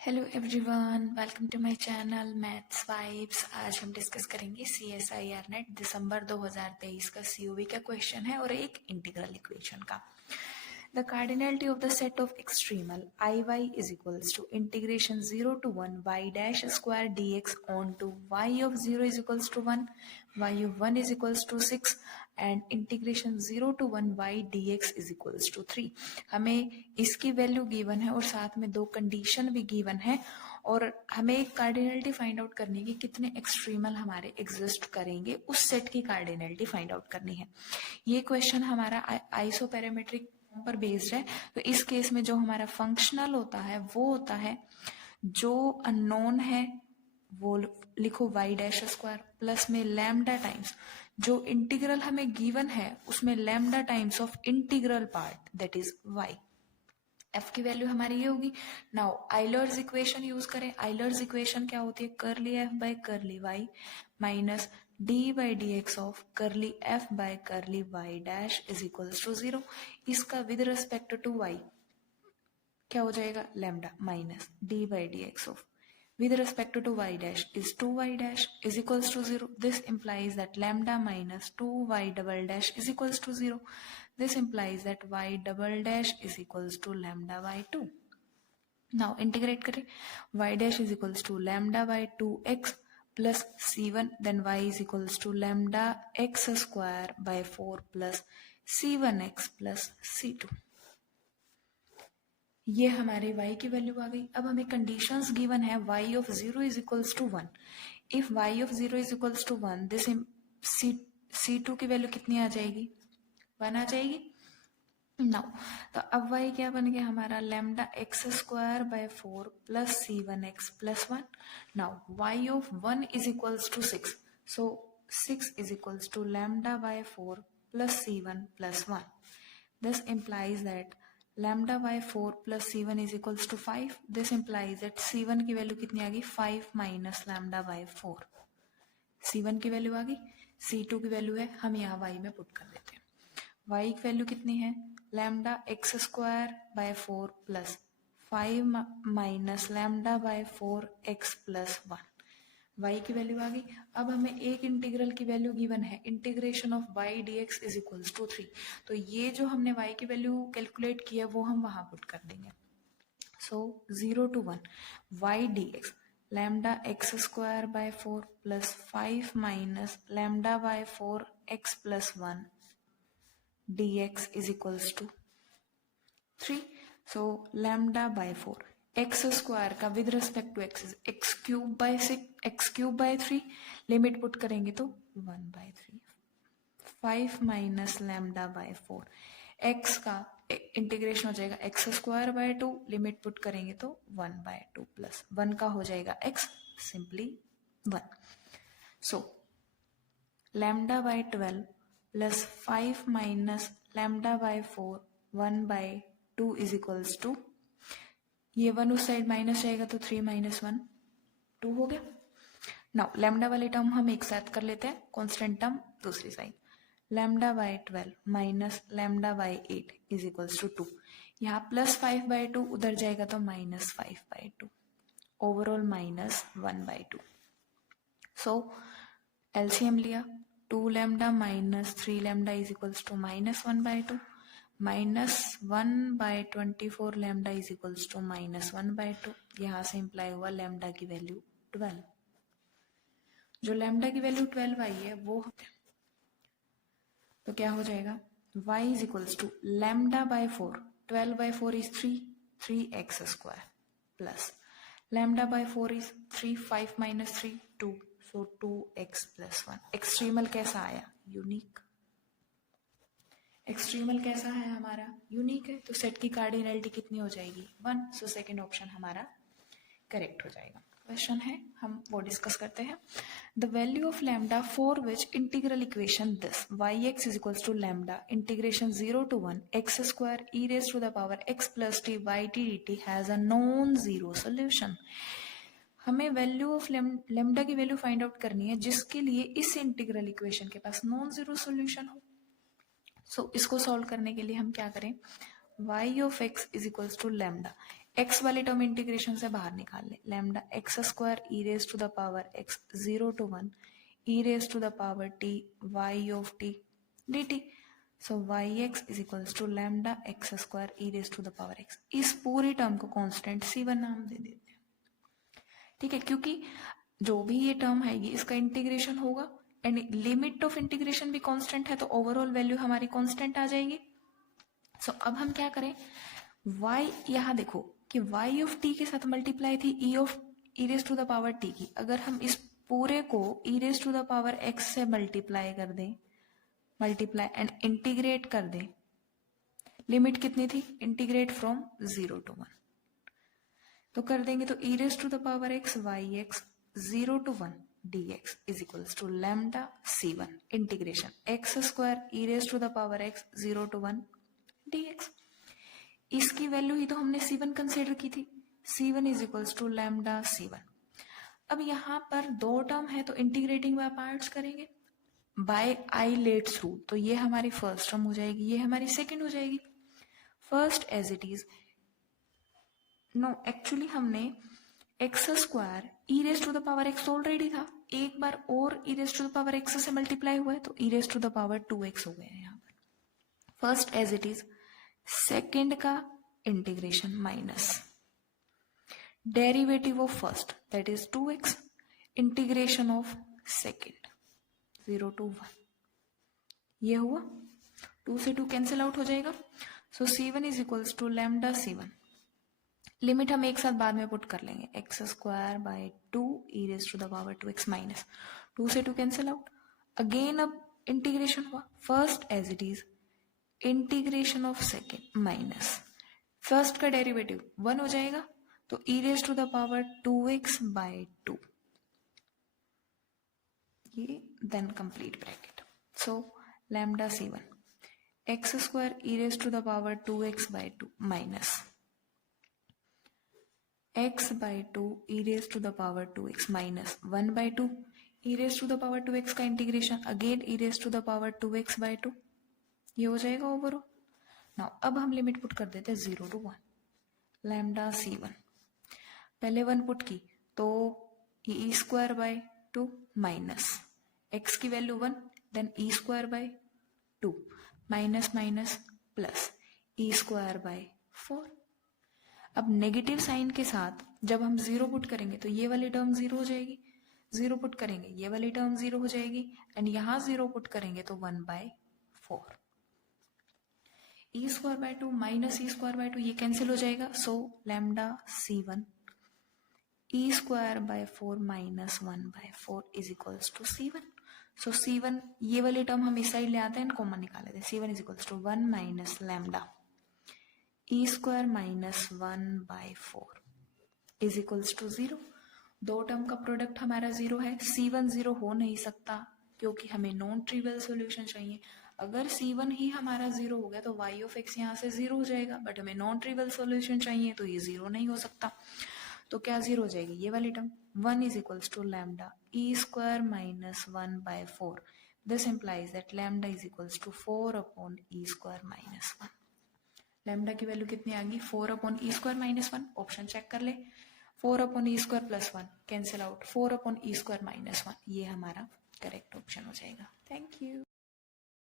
Hello everyone, welcome to my channel maths vibes. आज हम discuss करेंगे CSIR नेट दिसंबर 2023 का COV का क्वेश्चन है और एक इंटीग्रल इक्वेशन का। The cardinality of the set of extremal IY is equals to integration 0 to 1 y dash square dx on to y of 0 is equals to 1, y of 1 is equals to 6 and integration 0 to 1 y dx is equals to 3। हमें इसकी value given है और साथ में दो condition भी given है और हमें एक कार्डिनलिटी फाइंड आउट करनी है कि कितने एक्सट्रीमल हमारे एग्जिस्ट करेंगे, उस सेट की कार्डिनलिटी फाइंड आउट करनी है। ये क्वेश्चन हमारा आइसोपैरामेट्रिक पर बेस्ड है। तो इस केस में जो हमारा फंक्शनल होता है वो होता है जो अननोन है वो लिखो y डैश स्क्वायर प्लस में लैम्डा टाइम्स जो इंटीग्रल हमें गिवन है उसमें lambda times of integral part that is y। f की वैल्यू हमारी ये होगी। नाउ आइलर्स इक्वेशन यूज करें। आइलर्स इक्वेशन क्या होती है? Curly f by curly y minus d by d x of curly f by curly y dash is equals to 0। इसका with respect to y क्या हो जाएगा? Lambda minus d by d x of with respect to y dash is 2y dash is equals to 0. This implies that lambda minus 2y double dash is equals to 0. This implies that y double dash is equals to lambda by 2. Now integrate करें। y dash is equals to lambda by 2x plus c1, then y is equals to lambda x square by 4 plus c1x plus c2। ये हमारे y की value आ गई। अब हमें conditions given है y of 0 is equals to 1। If y of 0 is equals to 1 this c2 की value कितनी आ जाएगी? 1 आ जाएगी। नाउ तो अब y क्या बन गया हमारा? Lambda x square by 4 plus c1x plus 1। Now y of 1 is equals to 6, so 6 is equals to lambda by 4 plus c1 plus 1। This implies that lambda by 4 plus c1 is equals to 5. This implies that c1 की value कितनी आ गई? 5 minus lambda by 4। c1 की value आ गई, c2 की value है, हम यहाँ y में पुट कर देते हैं। y की वैल्यू कितनी है? lambda x square by 4 plus 5 minus lambda by 4 x plus 1। y की वैल्यू आ गई। अब हमें एक इंटीग्रल की वैल्यू गिवन है, integration of y dx is equals to 3। तो ये जो हमने y की वैल्यू कैलकुलेट की है वो हम वहां पुट कर देंगे। So 0 to 1 y dx lambda x square by 4 plus 5 minus lambda by 4 x plus 1 dx is equals to 3। So lambda by 4 x square का with respect to x x cube by 6 x cube by 3। Limit put करेंगे तो 1 by 3। 5 minus lambda by 4 x का integration हो जाएगा x square by 2। Limit put करेंगे तो 1 by 2 plus 1 का हो जाएगा x, simply 1। So lambda by 12 plus 5 minus lambda by 4 1 by 2 is equals to, ये 1 उस साइड माइनस जाएगा तो 3 माइनस 1 2 हो गया। नाउ लैम्डा वाले टर्म हम एक साथ कर लेते हैं, कांस्टेंट टर्म दूसरी side. Lambda by 12 minus lambda by 8 is equals to 2। यहाँ प्लस 5 बाय 2 उधर जाएगा तो minus 5 by 2, overall minus 1 by 2। So LCM लिया, 2 lambda minus 3 lambda is equals to minus 1 by 2 minus 1 by 24 lambda is equals to minus 1 by 2। यहाँ से imply हुआ lambda की value 12। जो लैम्डा की वैल्यू 12 आई है वो तो क्या हो जाएगा? y is equals to lambda by 4, 12 by 4 is 3x square plus lambda by 4 is 3, 5 minus 3 2, so 2x plus 1। Extremal कैसा आया? यूनिक। एक्सट्रीमल कैसा है हमारा? यूनिक है। तो सेट की कार्डिनलिटी कितनी हो जाएगी? 1। सो सेकेंड ऑप्शन हमारा करेक्ट हो जाएगा। क्वेश्चन है, हम वो डिस्कस करते हैं। The value of lambda for which integral equation this yx is equals to lambda integration 0 to 1 x square e raise to the power x plus t y t dt has a non zero solution. हमें value of lambda की value find out करनी है जिसके लिए इस integral equation के पास non zero solution हो। सो इसको सॉल्व करने के लिए हम क्या करें? y ऑफ x is equals to lambda x वाली टर्म इंटीग्रेशन से बाहर निकाल ले, lambda x square e raise to the power x 0 to 1 e raise to the power t y of t d t. So y x is equals to lambda x square e raise to the power x. इस पूरी term को constant C1 नाम दे देते हैं. ठीक है, क्योंकि जो भी ये टर्म आएगी इसका इंटीग्रेशन होगा एंड लिमिट ऑफ इंटीग्रेशन भी कांस्टेंट है, तो ओवरऑल वैल्यू हमारी कांस्टेंट आ जाएगी. सो अब हम क्या करें, y यहाँ देखो कि y ऑफ t के साथ मल्टीप्लाई थी e of e raise to the power t की. अगर हम इस पूरे को e raise to the power x से मल्टीप्लाई कर दें, मल्टीप्लाई एंड इंटीग्रेट कर दें, लिमिट कितनी थी, इंटीग्रेट फ्रॉम 0 to 1, तो कर देंगे तो e raise to the power x y x 0 to 1 dx is equals to lambda C1 integration x square e raise to the power x 0 to 1 dx. इसकी value ही तो हमने C1 कंसीडर की थी. C1 is equals to lambda C1. अब यहाँ पर दो टर्म है तो इंटीग्रेटिंग बाय पार्ट्स करेंगे बाय आइलेट्स रूल. तो ये हमारी फर्स्ट टर्म हो जाएगी, ये हमारी सेकंड हो जाएगी. First as it is, no actually हमने x square e raise to the power x already था, एक बार और e raise to the power x से मल्टीप्लाई हुआ है तो e raise to the power 2x हो गया है यहाँ पर. First as it is, second का integration minus derivative of first that is 2x integration of second 0 to 1. ये हुआ, 2 से 2 कैंसिल आउट हो जाएगा. So C1 is equals to lambda C1. Limit हम एक साथ बाद में पुट कर लेंगे, x square by 2 e raise to the power 2x minus 2 से 2 कैंसिल आउट. अगेन अब इंटीग्रेशन हुआ, first as it is integration of second minus first का डेरिवेटिव 1 हो जाएगा तो e raise to the power 2x by 2, ये then complete bracket. So lambda C1 x square e raise to the power 2x by 2 minus x by 2 e raise to the power 2x minus 1 by 2 e raise to the power 2x का integration again e raise to the power 2x by 2, ये हो जाएगा overall. Now अब हम limit put कर देते हैं 0 to 1 lambda C1. पहले 1 पुट की तो e square by 2 minus x की value 1 then e square by 2 minus minus plus e square by 4. अब नेगेटिव साइन के साथ जब हम 0 पुट करेंगे तो ये वाली टर्म 0 हो जाएगी, 0 पुट करेंगे ये वाली टर्म 0 हो जाएगी एंड यहाँ 0 पुट करेंगे तो 1/4. E square by 2 minus e square by 2 ये कैंसिल हो जाएगा. So lambda C1 e square by 4 minus 1/4 is equals to C1. So C1 ये वाली टर्म हम इस साइड ले आते हैं, कॉमन निकाल लेते हैं. C1 is equals to 1 minus lambda e square minus 1/4 is equals to 0. दो टर्म का प्रोडक्ट हमारा 0 है. C1 0 हो नहीं सकता क्योंकि हमें नॉन ट्रिवियल सॉल्यूशन चाहिए. अगर C1 ही हमारा 0 हो गया तो y ऑफ x यहाँ से 0 हो जाएगा, बट हमें नॉन ट्रिवियल सॉल्यूशन चाहिए तो ये 0 नहीं हो सकता. तो क्या 0 हो जाएगी, ये वाली term 1 is equals to lambda e square minus 1/4. This implies that lambda is equals to 4 upon e square minus 1. Lambda की वैल्यू कितनी आ गई, 4 upon e square minus 1. Option check कर ले, 4 upon e square plus 1 cancel out, 4 upon e square minus 1, ये हमारा correct option हो जाएगा. Thank you.